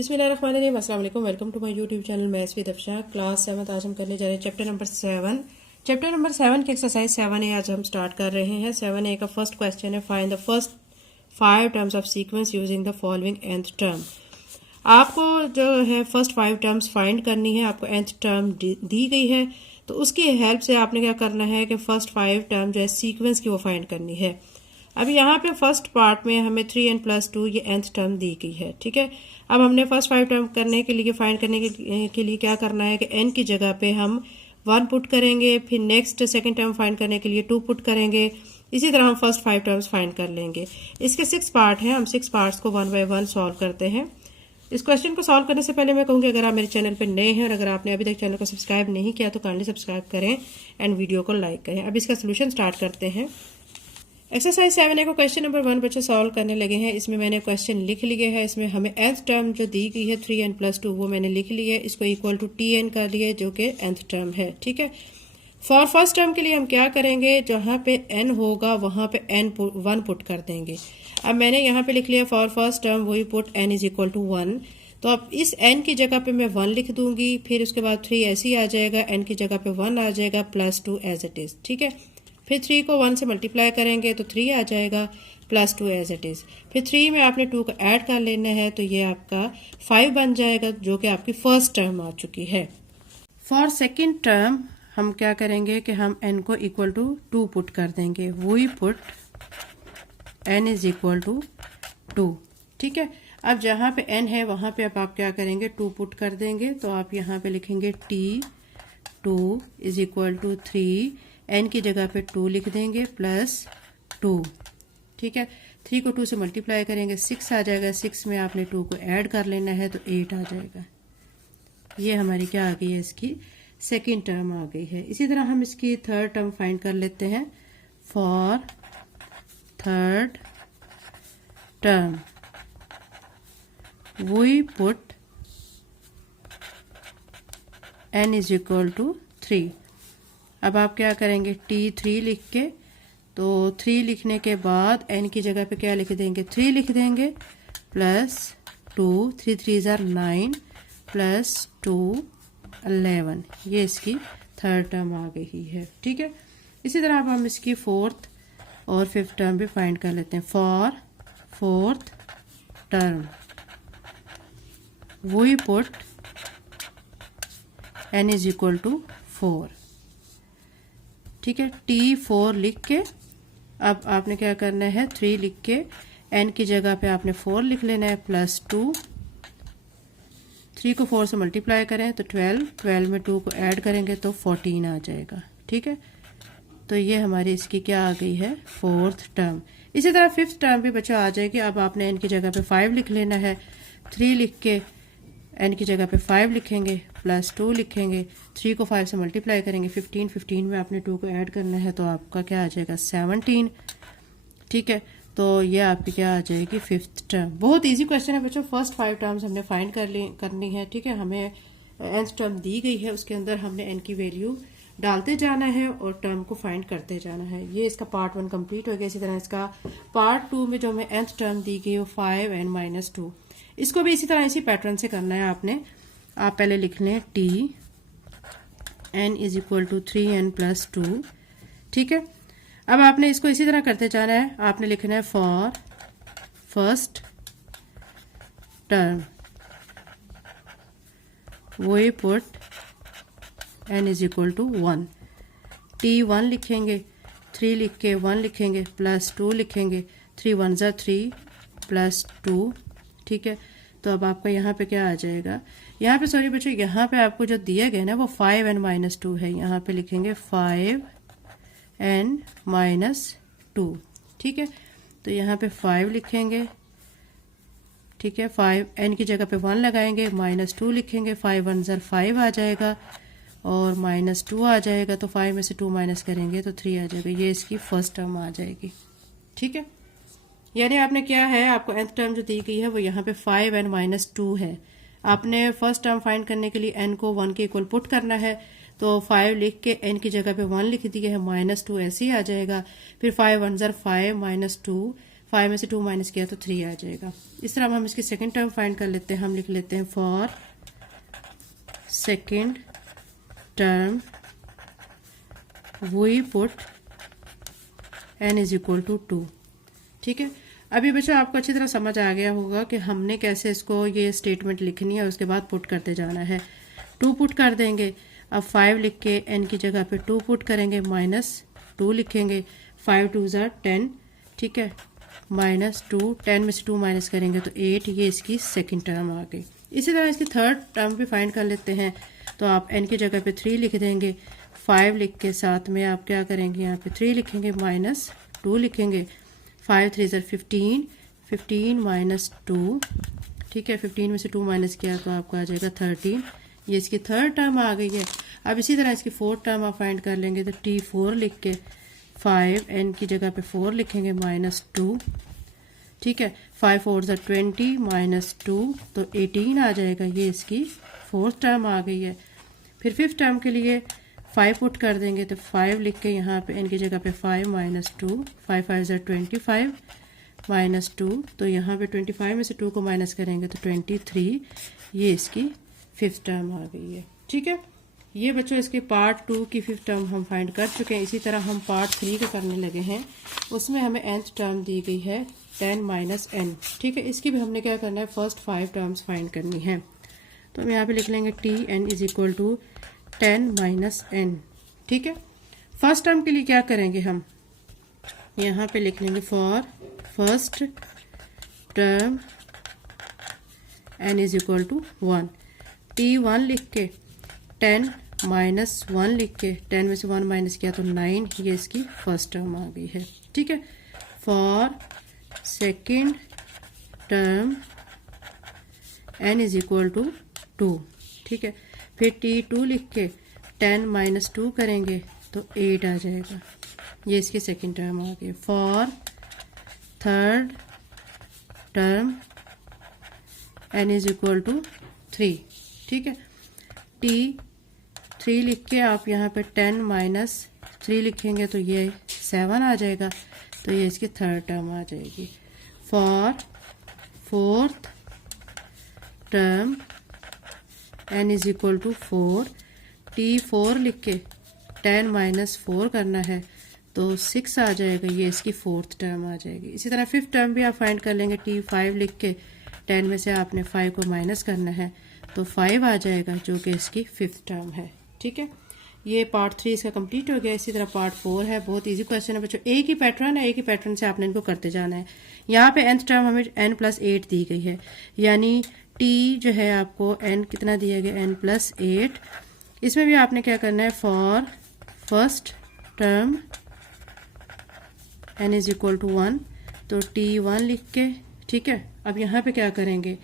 बिस्मिल्लाहिर्रहमानिर्रहीम, अस्सलाम वालेकुम। Welcome to my YouTube channel maths with Afsha. Class 7 आज हम करने जा रहे हैं चैप्टर नंबर 7। चैप्टर नंबर 7 की एक्सरसाइज 7A आज हम स्टार्ट कर रहे हैं। 7A का फर्स्ट क्वेश्चन है, find the first 5 terms of sequence using the following nth term. आपको जो है फर्स्ट 5 टर्म्स फाइंड करनी है। आपको nth टर्म दी गई है तो उसकी हेल्प से आपने क्या करना है कि फर्स्ट 5 टर्म जो है सीक्वेंस की वो फाइंड करनी है। अभी यहाँ पे फर्स्ट पार्ट में हमें 3n+2 ये nth टर्म दी गई है, ठीक है। अब हमने फर्स्ट 5 टर्म करने के लिए फाइंड करने के लिए क्या करना है कि n की जगह पे हम 1 पुट करेंगे, फिर नेक्स्ट सेकंड टर्म फाइंड करने के लिए 2 पुट करेंगे। इसी तरह हम फर्स्ट 5 टर्म्स फाइंड कर लेंगे। इसके 6 पार्ट हैं, हम 6 पार्ट्स को 1 बाय 1 सॉल्व करते हैं। इस क्वेश्चन को सॉल्व करने से पहले मैं कहूँगी अगर आप मेरे चैनल पर नए हैं और अगर आपने अभी तक चैनल को सब्सक्राइब नहीं किया तो काइंडली सब्सक्राइब करें एंड वीडियो को लाइक करें। अब इसका सोल्यूशन स्टार्ट करते हैं। एक्सरसाइज 7A को क्वेश्चन नंबर 1 बच्चे सॉल्व करने लगे हैं। इसमें मैंने क्वेश्चन लिख लिए है। इसमें हमें nth टर्म जो दी गई है 3n+2 वो मैंने लिख ली है। इसको इक्वल टू tn कर लिए जो कि nth टर्म है, ठीक है। फॉर फर्स्ट टर्म के लिए हम क्या करेंगे, जहाँ पे n होगा वहाँ पे n1 पुट कर देंगे। अब मैंने यहाँ पे लिख लिया फॉर फर्स्ट टर्म वही put n is equal to 1। तो अब इस n की जगह पे मैं 1 लिख दूंगी, फिर उसके बाद 3 ऐसे ही आ जाएगा, n की जगह पे 1 आ जाएगा +2 एज इट इज, ठीक है। फिर 3 को 1 से मल्टीप्लाई करेंगे तो 3 आ जाएगा +2 एज इट इज। फिर 3 में आपने 2 को ऐड कर लेना है तो ये आपका 5 बन जाएगा जो कि आपकी फर्स्ट टर्म आ चुकी है। फॉर सेकंड टर्म हम क्या करेंगे कि हम n को इक्वल टू 2 पुट कर देंगे। वही put n is equal to 2, ठीक है। अब जहाँ पे n है वहाँ पे अब आप क्या करेंगे, 2 पुट कर देंगे। तो आप यहाँ पे लिखेंगे t2 is equal to 3, n की जगह पे 2 लिख देंगे +2, ठीक है। 3 को 2 से मल्टीप्लाई करेंगे 6 आ जाएगा। 6 में आपने 2 को ऐड कर लेना है तो 8 आ जाएगा। ये हमारी क्या आ गई है, इसकी सेकंड टर्म आ गई है। इसी तरह हम इसकी थर्ड टर्म फाइंड कर लेते हैं। For third term we put n is equal to 3। अब आप क्या करेंगे, t3 लिख के, तो 3 लिखने के बाद n की जगह पे क्या लिख देंगे, 3 लिख देंगे +2, 3 3 ज़ार 9 +2 11। ये इसकी थर्ड टर्म आ गई है, ठीक है। इसी तरह अब हम इसकी फोर्थ और फिफ्थ टर्म भी फाइंड कर लेते हैं। For fourth term we put n is equal to 4, ठीक है। t4 लिख के अब आपने क्या करना है, 3 लिख के n की जगह पे आपने 4 लिख लेना है +2। 3 को 4 से मल्टीप्लाई करें तो 12, 12 में 2 को ऐड करेंगे तो 14 आ जाएगा, ठीक है। तो ये हमारी इसकी क्या आ गई है, फोर्थ टर्म। इसी तरह फिफ्थ टर्म भी बच्चा आ जाएगी। अब आपने n की जगह पे 5 लिख लेना है। 3 लिख के n की जगह पे 5 लिखेंगे +2 लिखेंगे। 3 को 5 से मल्टीप्लाई करेंगे 15, 15 में आपने 2 को ऐड करना है तो आपका क्या आ जाएगा 17, ठीक है। तो ये आपकी क्या आ जाएगी, फिफ्थ टर्म। बहुत इजी क्वेश्चन है बच्चों। फर्स्ट 5 टर्म्स हमने फाइंड करनी है, ठीक है। हमें nth टर्म दी गई है, उसके अंदर हमने n की वैल्यू डालते जाना है और टर्म को फाइंड करते जाना है। ये इसका पार्ट 1 कंप्लीट हो गया। इसी तरह इसका पार्ट 2 में जो हमें nth टर्म दी गई वो 5n-2। इसको भी इसी तरह इसी पैटर्न से करना है आपने। आप पहले लिख लें n is equal to 3n+2, ठीक है। अब आपने इसको इसी तरह करते जाना है। आपने लिखना है for first term we put n is equal to 1। t1 लिखेंगे, 3 लिख के 1 लिखेंगे +2 लिखेंगे। 3 1 ज़ा 3 +2, ठीक है। तो अब आपका यहाँ पे क्या आ जाएगा, यहाँ पे सॉरी बच्चों, यहाँ पे आपको जो दिया गया ना वो 5n-2 है। यहाँ पे लिखेंगे 5n-2, ठीक है। तो यहाँ पे 5 लिखेंगे, ठीक है। 5 n की जगह पे 1 लगाएंगे, -2 लिखेंगे। 5 1 ज़ार 5 आ जाएगा और -2 आ जाएगा। तो 5 में से 2 माइनस करेंगे तो 3 आ जाएगा। ये इसकी फर्स्ट टर्म आ जाएगी, ठीक है। यानी आपने क्या है, आपको nth टर्म जो दी गई है वो यहाँ पे 5n-2 है। आपने फर्स्ट टर्म फाइंड करने के लिए n को 1 के इक्वल पुट करना है। तो 5 लिख के n की जगह पे 1 लिख दिया है, -2 ऐसे ही आ जाएगा। फिर 5 1 ज़ार 5 -2 5 में से 2 माइनस किया तो 3 आ जाएगा। इस तरह हम इसकी सेकंड टर्म फाइंड कर लेते हैं। हम लिख लेते हैं for second term we put n is equal to 2। ठीक है, अभी बच्चों आपको अच्छी तरह समझ आ गया होगा कि हमने कैसे इसको ये स्टेटमेंट लिखनी है और उसके बाद पुट करते जाना है। 2 पुट कर देंगे, अब 5 लिख के n की जगह पे 2 पुट करेंगे, -2 लिखेंगे, 5 2 ज़ा 10, ठीक है, -2, 10 में से 2 माइनस करेंगे तो 8, ये इसकी सेकंड टर्म आ गई। इसी तरह इसकी थर्ड टर्म भी फाइंड कर लेते हैं। तो आप n की जगह पे 3 लिख देंगे, 5 लिख के साथ में आप क्या करेंगे, यहाँ पे 3 लिखेंगे, -2 लिखेंगे, 5 3 ज़ा 15, 15 -2, ठीक है, 15 में से 2 माइनस किया तो आपको आ जाएगा 13, ये इसकी थर्ड टर्म आ गई है। अब इसी तरह इसकी फोर्थ टर्म आप फाइंड कर लेंगे तो T4 लिख के 5 n की जगह पे 4 लिखेंगे, -2, ठीक है, 5 4 ज़ा 20, -2 तो 18 आ जाएगा, ये इसकी फोर्थ टर्म आ गई है। फिर फिफ्थ टर्म के लिए 5 पुट कर देंगे तो 5 लिख के यहाँ पे n की जगह पे 5 -2, 5 5 ज़ा 25, -2 तो यहाँ पे 25 में से 2 को माइनस करेंगे तो 23, ये इसकी फिफ्थ टर्म आ गई है। ठीक है, ये बच्चों इसके पार्ट 2 की फिफ्थ टर्म हम फाइंड कर चुके हैं। इसी तरह हम पार्ट 3 का करने लगे हैं, उसमें हमें nth टर्म दी गई है 10 - n। ठीक है, इसकी भी हमने क्या करना है, फर्स्ट 5 टर्म्स फाइंड करनी है। तो हम यहाँ पे लिख लेंगे Tn is equal to 10 - n। ठीक है, फर्स्ट टर्म के लिए क्या करेंगे, हम यहाँ पे लिख लेंगे for first term n is equal to 1, T1 लिख के 10 - 1 लिख के 10 में से 1 माइनस किया तो 9, ये इसकी फर्स्ट टर्म आ गई है। ठीक है, for second term n is equal to 2। ठीक है, फिर T2 लिख के 10 - 2 करेंगे तो 8 आ जाएगा, ये इसकी सेकेंड टर्म आ गई। For third term n is equal to 3। ठीक है, T3 लिख के आप यहाँ पे 10 - 3 लिखेंगे तो ये 7 आ जाएगा, तो ये इसकी थर्ड टर्म आ जाएगी। For fourth term n is equal to 4, T4 लिख के 10 - 4 करना है तो 6 आ जाएगा, ये इसकी फोर्थ टर्म आ जाएगी। इसी तरह फिफ्थ टर्म भी आप फाइंड कर लेंगे। T5 लिख के 10 में से आपने 5 को माइनस करना है तो 5 आ जाएगा, जो कि इसकी फिफ्थ टर्म है। ठीक है, ये पार्ट 3 इसका कंप्लीट हो गया। इसी तरह पार्ट 4 है, बहुत इजी क्वेश्चन है बच्चों, एक ही पैटर्न है, एक ही पैटर्न से आपने इनको करते जाना है। यहाँ पे nth टर्म हमें n+8 दी गई है, यानी t जो है आपको n कितना दिया गया, n+8। इसमें भी आपने क्या करना है, for first term n is equal to 1 तो T1 लिख के, ठीक है, अब यहाँ पे क्या करेंगे,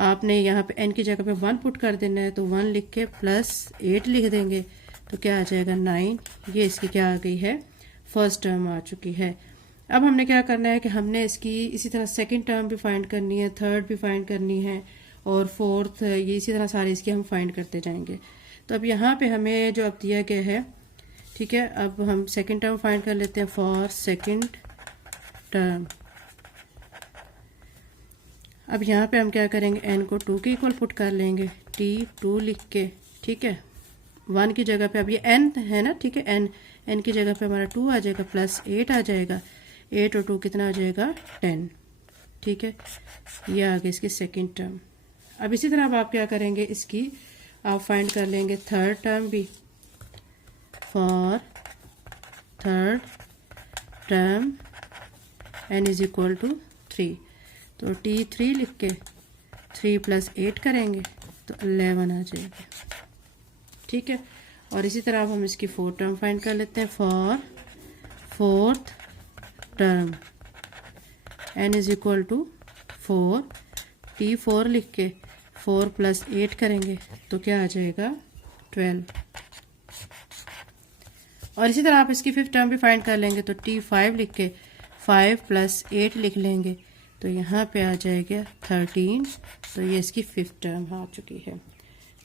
आपने यहाँ पे n की जगह पे 1 पुट कर देना है तो 1 लिख के +8 लिख देंगे तो क्या आ जाएगा 9, ये इसकी क्या आ गई है, फर्स्ट टर्म आ चुकी है। अब हमने क्या करना है कि हमने इसकी इसी तरह सेकंड टर्म भी फाइंड करनी है, थर्ड भी फाइंड करनी है और फोर्थ, ये इसी तरह सारे इसके हम फाइंड करते जाएंगे। तो अब यहाँ पे हमें जो अब दिया गया है, ठीक है, अब हम सेकंड टर्म फाइंड कर लेते हैं। फॉर सेकंड टर्म, अब यहाँ पे हम क्या करेंगे, n को 2 के इक्वल पुट कर लेंगे, T2 लिख के, ठीक है, 1 की जगह पे अब ये n है ना, ठीक है, n की जगह पे हमारा 2 आ जाएगा, +8 आ जाएगा, 8 और 2 कितना आ जाएगा 10। ठीक है, ये आ गई इसकी सेकंड टर्म। अब इसी तरह अब आप क्या करेंगे, इसकी आप फाइंड कर लेंगे थर्ड टर्म भी। For third term n is equal to 3 तो T3 लिख के 3 + 8 करेंगे तो 11 आ जाएगा। ठीक है, और इसी तरह अब हम इसकी फोर्थ टर्म फाइंड कर लेते हैं। For fourth term n is equal to 4, T4 लिख के 4 + 8 करेंगे तो क्या आ जाएगा 12। और इसी तरह आप इसकी फिफ्थ टर्म भी फाइंड कर लेंगे तो T5 लिख के 5 + 8 लिख लेंगे तो यहाँ पे आ जाएगा 13, तो ये इसकी फिफ्थ टर्म आ चुकी है।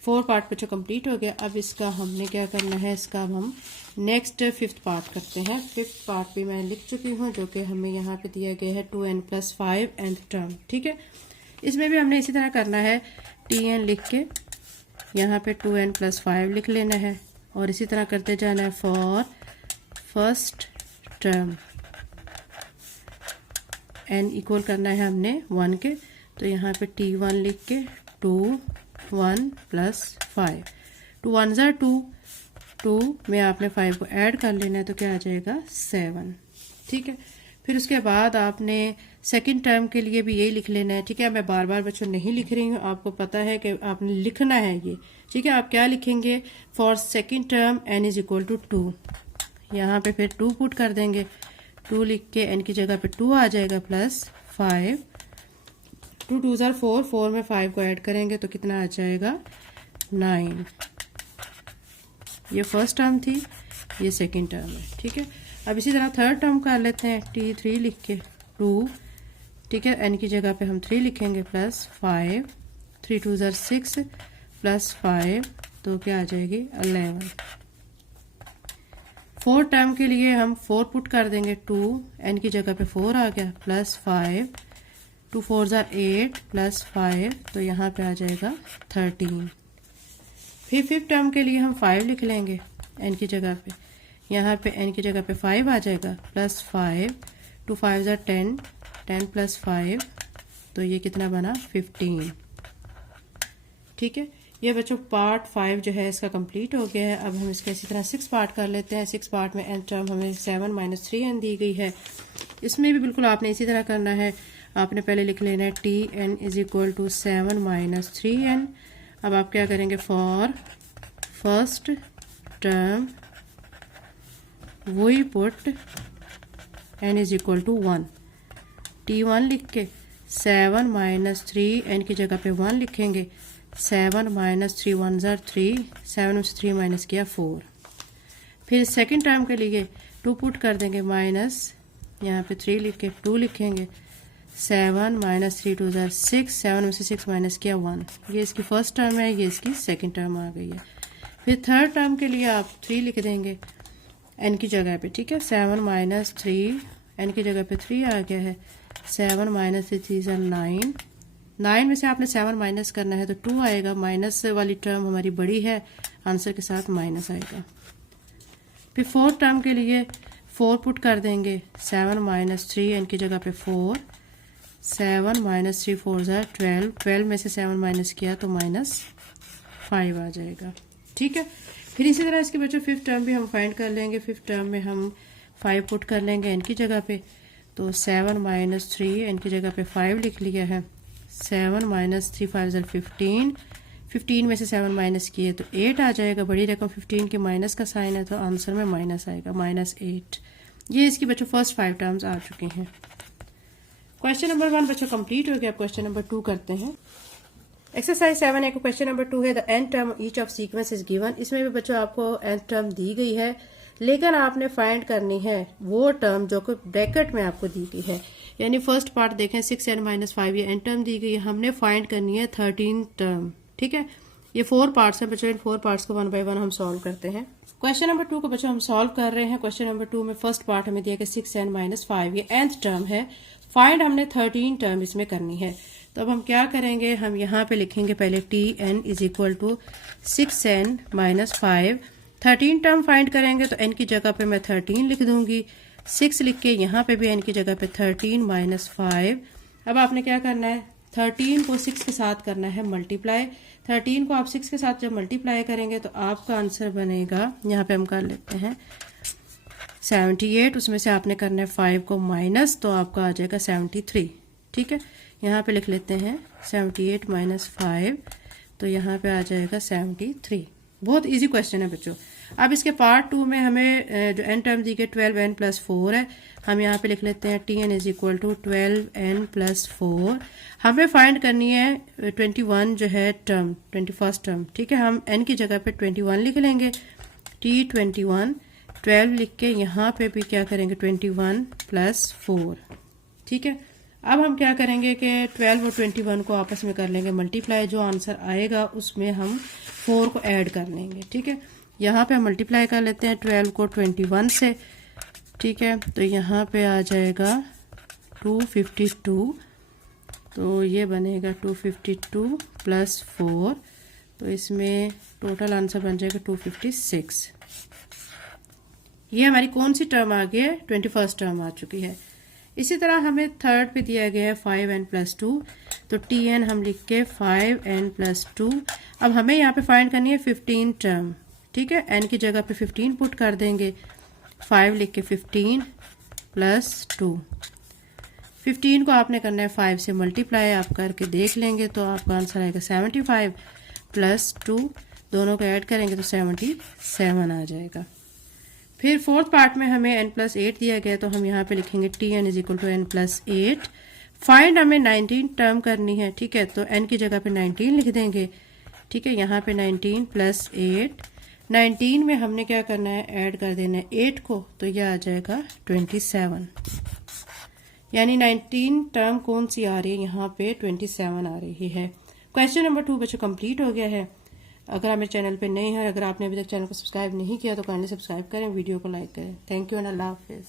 4 पार्ट बच्चों कंप्लीट हो गया। अब इसका हमने क्या करना है, इसका अब हम नेक्स्ट 5th पार्ट करते हैं। 5th पार्ट भी मैं लिख चुकी हूँ, जो कि हमें यहाँ पे दिया गया है 2n+5 nth टर्म। ठीक है, इसमें भी हमने इसी तरह करना है, tn लिख के यहाँ पे 2n+5 लिख लेना है और इसी तरह करते जाना है for first term. n equal करना है हमने 1 के, तो यहाँ पे t1 लिख के 2 1 + 5, 2 1 = 2, 2 में आपने 5 को ऐड कर लेना है तो क्या आ जाएगा 7। ठीक है, फिर उसके बाद आपने सेकंड टर्म के लिए भी यही लिख लेना है। ठीक है, मैं बार बार बच्चों नहीं लिख रही हूँ, आपको पता है कि आपने लिखना है ये। ठीक है, आप क्या लिखेंगे, फॉर सेकंड टर्म n = 2, यहाँ पे फिर 2 पुट कर देंगे, 2 लिख के n की जगह पे 2 आ जाएगा +5, 2 2 = 4, 4 में 5 को ऐड करेंगे तो कितना आ जाएगा 9। ये फर्स्ट टर्म थी, ये सेकंड टर्म है। ठीक है, अब इसी तरह थर्ड टर्म कर लेते हैं, t3 लिख के 2, ठीक है, n की जगह पे हम 3 लिखेंगे +5, 3 2 = 6 +5 तो क्या आ जाएगी 11। फोर्थ टर्म के लिए हम 4 पुट कर देंगे, 2 n की जगह पे 4 आ गया +5, 2 4 = 8 +5 तो यहाँ पे आ जाएगा 13। फिर फिफ्थ टर्म के लिए हम 5 लिख लेंगे n की जगह पे, यहाँ पे n की जगह पे 5 आ जाएगा +5, 2 5 = 10, 10 + 5 तो ये कितना बना 15। ठीक है, ये बच्चों पार्ट 5 जो है इसका कंप्लीट हो गया है। अब हम इसका इसी तरह 6 पार्ट कर लेते हैं। 6 पार्ट में n टर्म हमें 7 - 3n दी गई है। इसमें भी बिल्कुल आपने इसी तरह करना है, आपने पहले लिख लेना है tn = 7 - 3n। अब आप क्या करेंगे, फॉर फर्स्ट टर्म वही पुट n = 1, t1 लिख के 7 - 3 n की जगह पे 1 लिखेंगे, 7 - 3 1 = 3, 7 में से 3 माइनस किया 4। फिर सेकंड टर्म के लिए 2 पुट कर देंगे, माइनस यहाँ पे 3 लिख के 2 लिखेंगे, 7 - 3 2 = 6, 7 में से 6 माइनस किया 1। ये इसकी फर्स्ट टर्म है, ये इसकी सेकंड टर्म आ गई है। फिर थर्ड टर्म के लिए आप 3 लिख देंगे n की जगह पे। ठीक है, 7 - 3 n की जगह पे 3 आ गया है, 7 - 3 3 = 9, 9 में से आपने 7 माइनस करना है तो 2 आएगा, माइनस वाली टर्म हमारी बड़ी है, आंसर के साथ माइनस आएगा। फिर फोर्थ टर्म के लिए 4 पुट कर देंगे, 7 - 3 n की जगह पे 4, 7 - 3 4 = 12, 12 में से 7 माइनस किया तो -5 आ जाएगा। ठीक है, फिर इसी तरह इसके बच्चों फिफ्थ टर्म भी हम फाइंड कर लेंगे। फिफ्थ टर्म में हम 5 पुट कर लेंगे n की जगह पे, तो 7 - 3 n की जगह पे 5 लिख लिया है, 7 - 3 5 = 15, 15 में से 7 माइनस किए तो 8 आ जाएगा। बड़ी रकम 15 के माइनस का साइन है तो आंसर में माइनस आएगा, -8। ये इसकी बच्चों फर्स्ट 5 टर्म्स आ चुके हैं। क्वेश्चन नंबर 1 बच्चों कंप्लीट हो गया। अब क्वेश्चन नंबर 2 करते हैं। एक्सरसाइज 7 का क्वेश्चन नंबर 2 है, the n term each of sequence is given. इसमें भी बच्चों आपको n टर्म दी गई है, लेकिन आपने फाइंड करनी है वो टर्म जो कि ब्रैकेट में आपको दी गई है। यानी फर्स्ट पार्ट देखें 6n - 5 ये n टर्म दी गई है, हमने फाइंड करनी है 13 टर्म। ठीक है, ये 4 पार्ट्स हैं बच्चों, इन 4 पार्ट्स को 1 बाय 1 हम सॉल्व करते हैं। क्वेश्चन नंबर 2 को बच्चों हम सॉल्व कर रहे हैं। क्वेश्चन नंबर 2 में फर्स्ट पार्ट हमें दिया गया 6n - 5 ये nth टर्म है, फाइंड हमने 13 टर्म इसमें करनी है। तो अब हम क्या करेंगे, हम यहाँ पे लिखेंगे पहले tn = 6n - 5, 13 टर्म फाइंड करेंगे तो n की जगह पे मैं 13 लिख दूंगी, 6 लिख के यहाँ पे भी n की जगह पे 13 - 5। अब आपने क्या करना है, 13 को 6 के साथ करना है मल्टीप्लाई। 13 को आप 6 के साथ जब मल्टीप्लाई करेंगे तो आपका आंसर बनेगा, यहाँ पे हम कर लेते हैं 78, उसमें से आपने करना है 5 को माइनस तो आपका आ जाएगा 73। ठीक है, यहाँ पे लिख लेते हैं 78 - 5 तो यहाँ पे आ जाएगा 73। बहुत इजी क्वेश्चन है बच्चों। अब इसके पार्ट 2 में हमें जो n टर्म दी गई 12n + 4 है, हम यहाँ पे लिख लेते हैं tn = 12n + 4। हमें फाइंड करनी है 21 जो है टर्म, 21st टर्म। ठीक है, हम n की जगह पे 21 लिख लेंगे, t21, 12 लिख के यहाँ पे भी क्या करेंगे 21 + 4। ठीक है, अब हम क्या करेंगे कि 12 और 21 को आपस में कर लेंगे मल्टीप्लाई। जो आंसर आएगा उसमें हम 4 को ऐड कर लेंगे। ठीक है, यहाँ पे हम मल्टीप्लाई कर लेते हैं 12 को 21 से। ठीक है, तो यहाँ पे आ जाएगा 252, तो ये बनेगा 252 प्लस 4, तो इसमें टोटल आंसर बन जाएगा 256। ये हमारी कौन सी टर्म आ गई है? 21st टर्म आ चुकी है। इसी तरह हमें थर्ड पे दिया गया है 5n+2, तो tn हम लिख के 5n+2। अब हमें यहाँ पे फाइंड करनी है 15 टर्म। ठीक है, n की जगह पे 15 पुट कर देंगे, 5 लिख के 15 प्लस 2। 15 को आपने करना है 5 से मल्टीप्लाई, आप करके देख लेंगे तो आपका आंसर आएगा 75 प्लस 2, दोनों को ऐड करेंगे तो 77 आ जाएगा। फिर फोर्थ पार्ट में हमें n+8 दिया गया, तो हम यहाँ पे लिखेंगे tn = n+8। फाइंड हमें 19 टर्म करनी है। ठीक है, तो n की जगह पे 19 लिख देंगे। ठीक है, यहाँ पे 19 प्लस 8, 19 में हमने क्या करना है? ऐड कर देना है 8 को, तो यह आ जाएगा 27। यानी 19 टर्म कौन सी आ रही है? यहाँ पे 27 आ रही है। क्वेश्चन नंबर 2 बच्चों कंप्लीट हो गया है। अगर आप मेरे चैनल पे नए हैं, अगर आपने अभी तक चैनल को सब्सक्राइब नहीं किया तो काइंडली सब्सक्राइब करें, वीडियो को लाइक करें। थैंक यू एंड अल्लाह हाफिज़।